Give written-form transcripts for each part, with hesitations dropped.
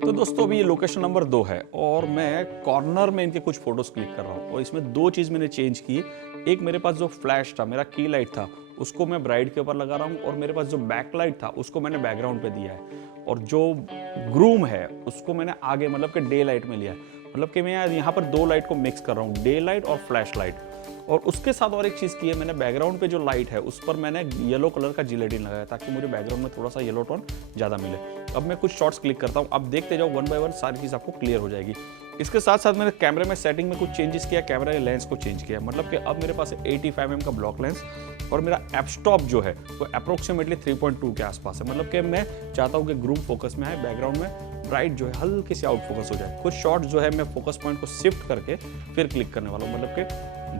तो दोस्तों अभी ये लोकेशन नंबर 2 है और मैं कॉर्नर में इनके कुछ फोटोज क्लिक कर रहा हूँ और इसमें दो चीज़ मैंने चेंज की। एक मेरे पास जो फ्लैश था, मेरा की लाइट था, उसको मैं ब्राइड के ऊपर लगा रहा हूँ और मेरे पास जो बैक लाइट था उसको मैंने बैकग्राउंड पे दिया है और जो ग्रूम है उसको मैंने आगे मतलब कि डे लाइट में लिया है। मतलब कि मैं यहाँ पर दो लाइट को मिक्स कर रहा हूँ, डे लाइट और फ्लैश लाइट। और उसके साथ और एक चीज़ की है, मैंने बैकग्राउंड पे जो लाइट है उस पर मैंने येलो कलर का जिलेटिन लगाया ताकि मुझे बैकग्राउंड में थोड़ा सा येलो टोन ज़्यादा मिले। अब मैं कुछ शॉट्स क्लिक करता हूँ, अब देखते जाओ वन बाय वन सारी चीज़ आपको क्लियर हो जाएगी। इसके साथ साथ मैंने कैमरे में सेटिंग में कुछ चेंजेस किया, कैमरा के लेंस को चेंज किया। मतलब कि अब मेरे पास 85mm का ब्लॉक लेंस और मेरा एप स्टॉप जो है वो अप्रोक्सीमेटली 3.2 के आसपास है। मतलब कि मैं चाहता हूँ कि ग्रुप फोकस में है, बैकग्राउंड में ब्राइट जो है हल्के से आउट फोकस हो जाए। कुछ शॉट जो है मैं फोकस पॉइंट को शिफ्ट करके फिर क्लिक करने वाला हूँ, मतलब कि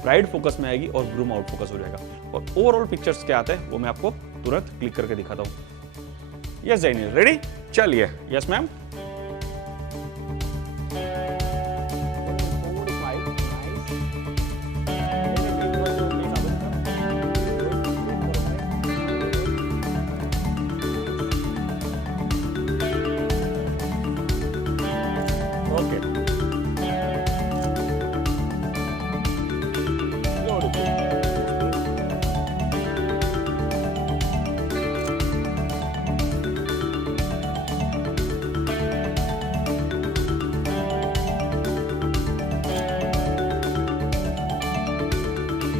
ब्राइट फोकस में आएगी और ग्रूम आउट फोकस हो जाएगा। और ओवरऑल पिक्चर्स क्या आते हैं वो मैं आपको तुरंत क्लिक करके दिखाता हूँ। Yes Jainil, ready? चलिए। Yes ma'am.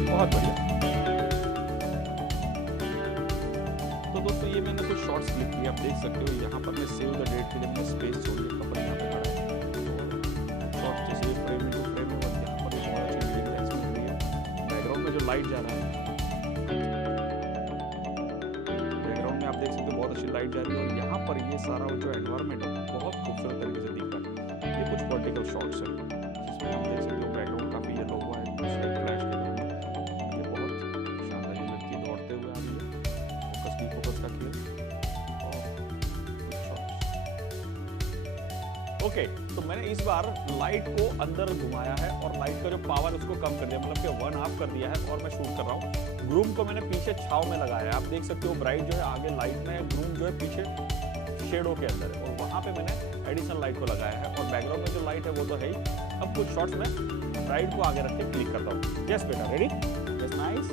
बहुत बढ़िया। तो दोस्तों ये मैंने कुछ शॉट्स क्लिक किए, आप देख सकते हो यहाँ पर मैं सेव द डेट के लिए मैंने स्पेस छोड़ दिया, कपल यहाँ पे खड़ा है। और शॉट जैसे फ्रेम इनटू फ्रेम है, यहाँ पर एक बहुत अच्छी मीडियम लेंस मिल रही है। बैकग्राउंड में जो लाइट जा रहा है, बैकग्राउंड में आप देख सकते हो बहुत अच्छी लाइट जा रही है और यहाँ पर ये सारा जो एनवायरनमेंट है बहुत खूबसूरत तरीके से दिख रहा है। ये कुछ वर्टिकल शॉट्स है जिसमें आप देख सकते हो बैकग्राउंड काफी येलो हुआ है, फ्लैश के ओके। तो मैंने इस बार लाइट को अंदर घुमाया है और लाइट का जो पावर उसको कम कर दिया, मतलब कि 1/2 कर दिया है और मैं शूट कर रहा हूँ। ग्रूम को मैंने पीछे छाव में लगाया है, आप देख सकते हो ब्राइट जो है आगे लाइट में है, ग्रूम जो है पीछे शेडो के अंदर है और वहाँ पे मैंने एडिशनल लाइट को लगाया है और बैकग्राउंड में जो लाइट है वो तो है ही। अब कुछ शॉट्स में ब्राइट को आगे रख के क्लिक करता हूँ। यस बेटा, ready? Yes, nice,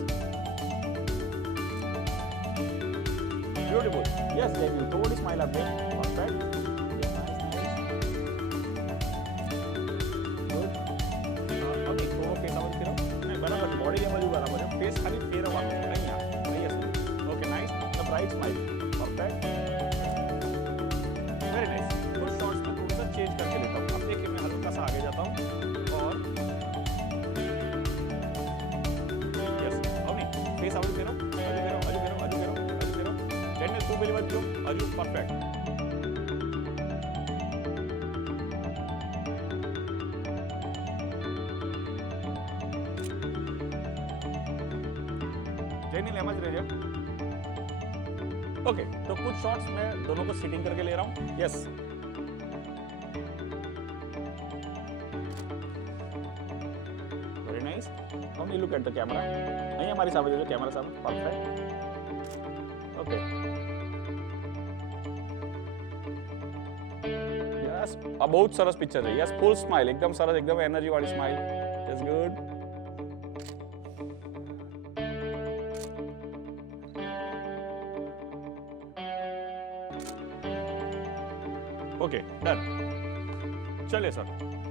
beautiful. Yes Jainil, थोड़ी स्माइल आप दें, परफेक्ट। बॉडी लेवल भी बराबर है, फेस खाली फेर हुआ है नहीं यार, नहीं है। Okay, nice, the bright smile, perfect, very nice. कुछ शॉट्स में थोड़ा सा चेंज करके लेता हूँ। अब देखिए मैं हल्का सा आगे जाता हूँ और यस, अवनी फेस आउट फेरो, अजू फेरो, जैनिल तू बिलीवर क्यों, अजू, परफेक्ट। जैनिल समझ रहे हैं? ओके, तो कुछ शॉट्स में दोनों को सिटिंग करके ले रहा हूं। Yes, very nice. Only look at the camera, नहीं हमारी सामने जो कैमरा सामने, परफेक्ट। ओके, यस, अब बहुत सरस पिक्चर है। यस, फुल स्माइल, एकदम सरस, एकदम एनर्जी वाली smile. It's good. Okay, done. चलिए सर,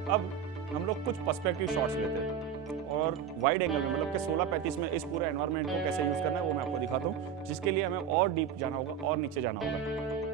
अब हम लोग कुछ पर्सपेक्टिव शॉट्स लेते हैं और वाइड एंगल में, मतलब कि 16:35 में इस पूरे एनवायरनमेंट को कैसे यूज करना है वो मैं आपको दिखाता हूँ, जिसके लिए हमें और डीप जाना होगा और नीचे जाना होगा।